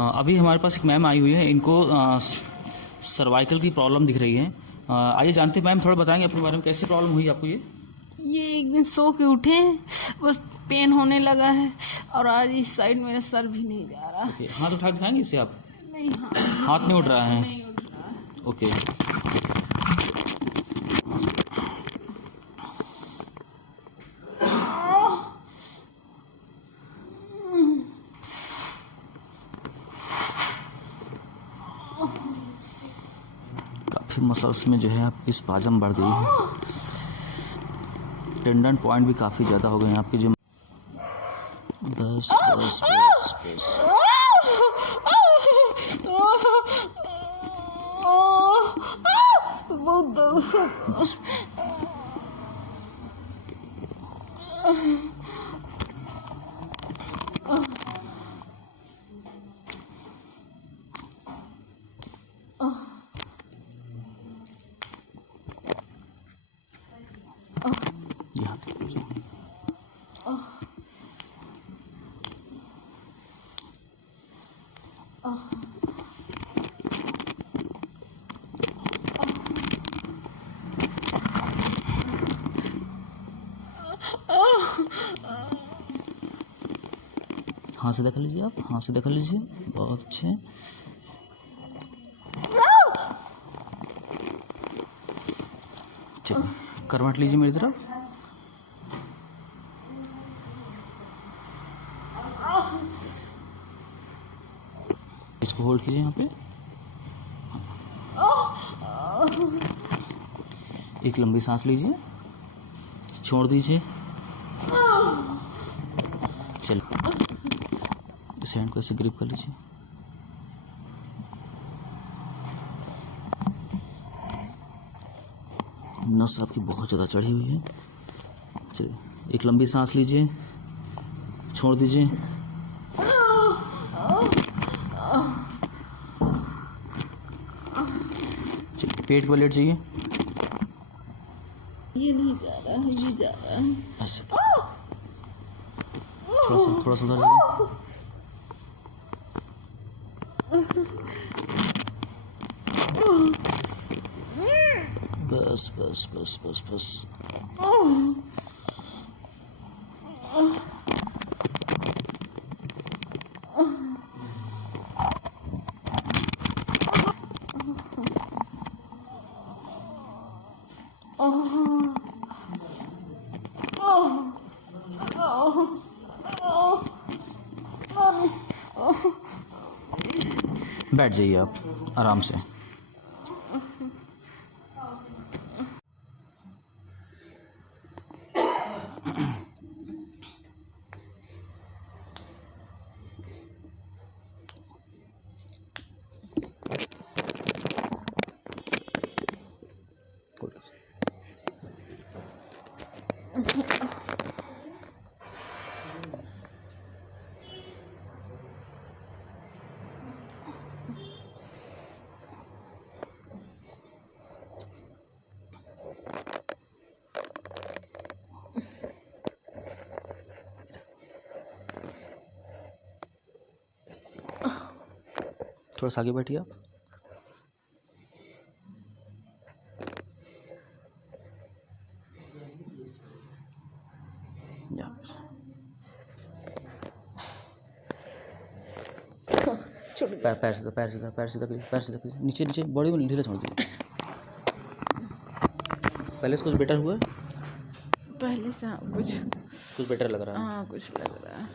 अभी हमारे पास एक मैम आई हुई है, इनको सर्वाइकल की प्रॉब्लम दिख रही है। आइए जानते हैं मैम, थोड़ा बताएंगे अपने बारे में, कैसी प्रॉब्लम हुई आपको ये एक दिन सो के उठे हैं, बस पेन होने लगा है और आज इस साइड मेरा सर भी नहीं जा रहा। ओके, हाथ उठा दिखाएंगे इससे आप? नहीं, हाथ नहीं उठ रहा है? नहीं उठ रहा है। ओके, काफ़ी मसल्स में जो है आपकी स्पाजम बढ़ गई है, टेंडन पॉइंट भी काफ़ी ज़्यादा हो गए हैं आपके जो। बस बस बस बस बहुत दर्द। यहाँ तक हो जाए। हाथ से देख लीजिए, आप हाथ से देख लीजिए, बहुत अच्छे। चलिए करवट लीजिए मेरी तरफ। इसको होल्ड कीजिए यहाँ पे, एक लंबी सांस लीजिए, छोड़ दीजिए। चलिए इस हैंड को ऐसे ग्रिप कर लीजिए। नस आपकी बहुत ज़्यादा चढ़ी हुई है। चलिए एक लंबी सांस लीजिए, छोड़ दीजिए। चलिए पेट पर लेट जाइए। ये नहीं जा रहा है, ये जा रहा है। ऐसे थोड़ा सा उधर जाइए। बस बस बस बस बस। बैठ जाइए आप आराम से। थोड़ा सा आगे बैठिए आप। पैर सीधा करिए, नीचे नीचे बॉडी में ढीला छोड़ दीजिए। पहले से कुछ बेटर हुआ है? पहले से हाँ, कुछ बेटर लग रहा है। हाँ, कुछ लग रहा है।